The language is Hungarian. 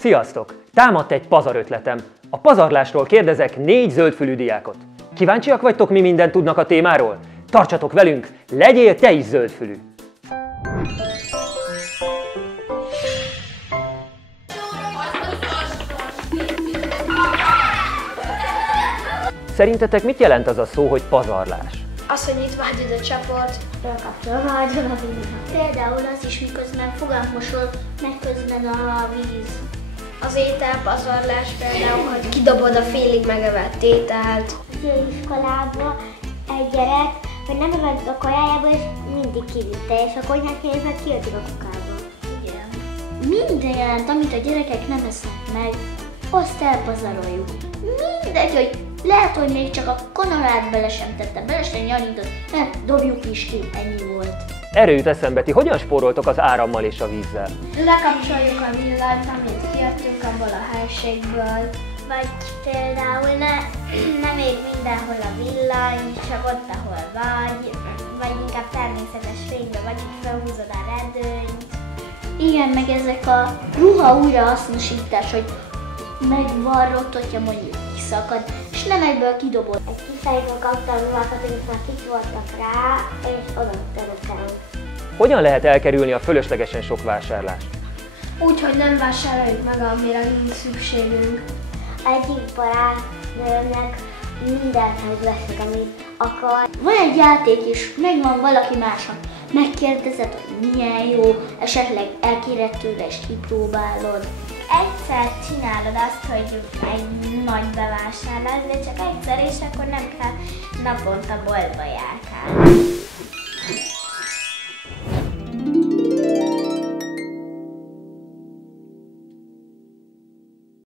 Sziasztok! Támadt egy pazar ötletem. A pazarlásról kérdezek 4 zöldfülű diákot. Kíváncsiak vagytok, mi mindent tudnak a témáról? Tartsatok velünk, legyél te is zöldfülű! Szerintetek mit jelent az a szó, hogy pazarlás? Az, hogy itt vágyod a csaport, Fölkapcsolva vágyod a víz. Például az is, miközben fogat mosol, meg közben a víz. az ételpazarlás például, hogy kidobod a félig megevett ételt. Az iskolában egy gyerek, hogy nem evett a kajájából, és mindig kivitte, és a konyhát kiadjuk a kukába. Igen. Minden jelent, amit a gyerekek nem esznek meg, azt elpazaroljuk. Mindegy, hogy lehet, hogy még csak a kanalát bele sem tettem, bele sem nyarított, mert dobjuk is ki, ennyi volt. Erre jut eszembe, ti hogyan spóroltok az árammal és a vízzel? Lekapcsoljuk a villanyt, amit kiadtunk abból a helységből. Vagy például nem ér mindenhol a villany, csak ott, ahol vagy inkább természetes fénybe, vagy itt felhúzod a redőnyt. Igen, meg ezek a ruha újrahasznosítás, hogy megvarrott, hogyha mondjuk kiszakad, és nem egyből kidobod. Egy kifejező kaptam ruhákat, amit már kik voltak rá, és oda tettem. Hogyan lehet elkerülni a fölöslegesen sok vásárlást? Úgy, hogy nem vásároljuk meg, amire nincs szükségünk. Egyik barátnőmnek mindenhez veszik, amit akar. Van egy játék is, megvan valaki másnak. Megkérdezed, hogy milyen jó, esetleg elkéred tőle és kipróbálod. Egyszer csinálod azt, hogy egy nagy bevásárlás, de csak egyszer, és akkor nem kell naponta boltba járkálni.